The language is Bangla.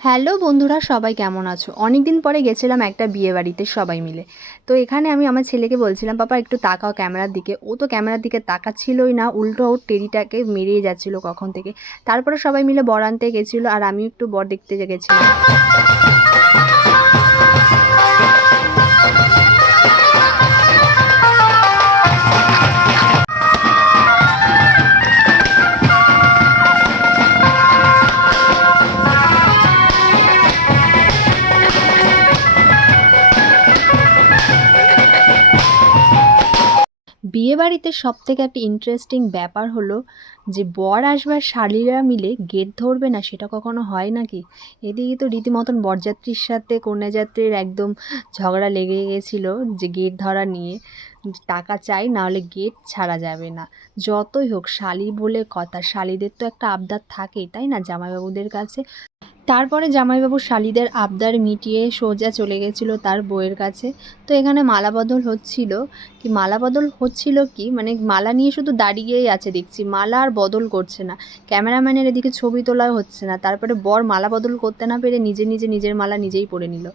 হ্যালো বন্ধুরা, সবাই কেমন আছো? অনেক দিন পরে গেছিলাম একটা বিয়ে বাড়িতে সবাই মিলে। তো এখানে আমি আমার ছেলেকে বলছিলাম, পাপা, একটু তাকাও ক্যামেরার দিকে। ও তো ক্যামেরার দিকে তাকাচ্ছিলই না, উল্টো ওর টেরিটাকে মেরেই যাচ্ছিল কখন থেকে। তারপরে সবাই মিলে বর আনতে গেছিল আর আমি একটু বর দেখতে গেছিলাম। বিয়ে বাড়িতে সব থেকে একটা ইন্টারেস্টিং ব্যাপার হলো যে বর আসবার শালিরা মিলে গেট ধরবে না, সেটা কখনো হয় নাকি? এদিকে তো রীতিমতন বরযাত্রীর সাথে কন্যাযাত্রীর একদম ঝগড়া লেগে গেছিল যে গেট ধরা নিয়ে। টাকা চাই না হলে গেট ছাড়া যাবে না। যতই হোক, শালি বলে কথা, শালিদের তো একটা আবদার থাকেই, তাই না? জামাইবাবুদের কাছে তারপরে জামাইবাবু শালিদের আবদার মিটিয়ে সোজা চলে গেছিল তার বউয়ের কাছে। তো এখানে মালা বদল হচ্ছিল কি, মালা বদল হচ্ছিল কি? মানে মালা নিয়ে শুধু দাঁড়িয়েই আছে দেখছি, মালা আর বদল করছে না। ক্যামেরাম্যানের এদিকে ছবি তোলা হচ্ছে না, তারপরে বর মালা বদল করতে না পেরে নিজে নিজে নিজের মালা নিজেই পরে নিল।